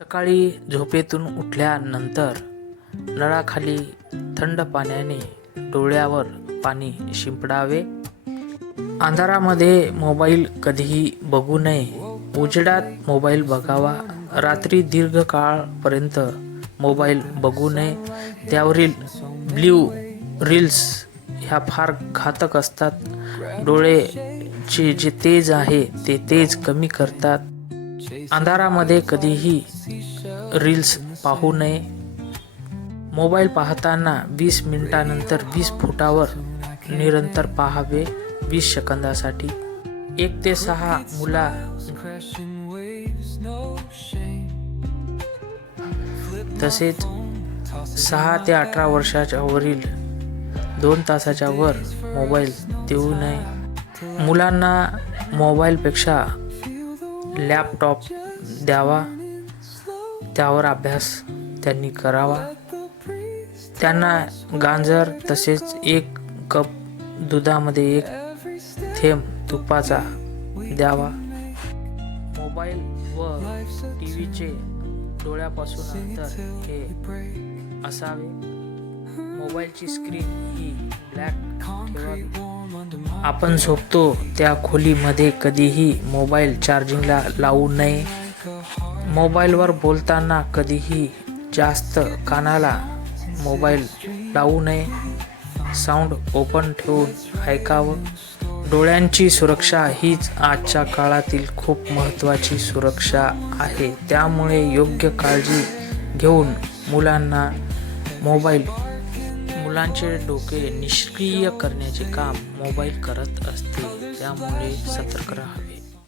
सकाळी झोपेतून उठल्यानंतर नळाखाली थंड पाण्याने डोळ्यावर पाणी शिंपडावे. अंधारामध्ये मोबाईल कधीही बघू नये. उजेडात मोबाईल बघावा. रात्री दीर्घ काळपर्यंत मोबाईल बघू नये. त्यावरील ब्ल्यू रील्स ह्या फार घातक असतात. डोळ्याचे जे तेज आहे ते तेज कमी करतात. अंधारामध्ये कधीही रील्स पाहू नये. मोबाईल पाहताना 20 मिनिटांनंतर 20 फुटावर निरंतर पाहावे 20 सेकंदासाठी. 1 ते 6 मुला तसेच 6 ते 18 वर्षाच्या वरील 2 तासाच्या वर मोबाईल देऊ नये. मुलांना मोबाईलपेक्षा लॅपटॉप द्यावा. त्यावर अभ्यास त्यांनी करावा. त्यांना गाजर तसेच 1 कप दुधामध्ये 1 थेंब तुपाचा द्यावा. मोबाईल व टीव्हीचे डोळ्यापासून अंतर हे असावे. मोबाईलची स्क्रीन ही ब्लॅक ठेवावी. आपण झोपतो त्या खोलीमध्ये कधीही मोबाईल चार्जिंगला लावू नये. मोबाईलवर बोलताना कधीही जास्त कानाला मोबाईल लावू नये. साऊंड ओपन ठेवून ऐकावं. डोळ्यांची सुरक्षा हीच आजच्या काळातील खूप महत्त्वाची सुरक्षा आहे. त्यामुळे योग्य काळजी घेऊन मुलांना मुलांचे डोके निष्क्रिय करण्याचे काम मोबाईल करत असते. त्यामुळे सतर्क राहा.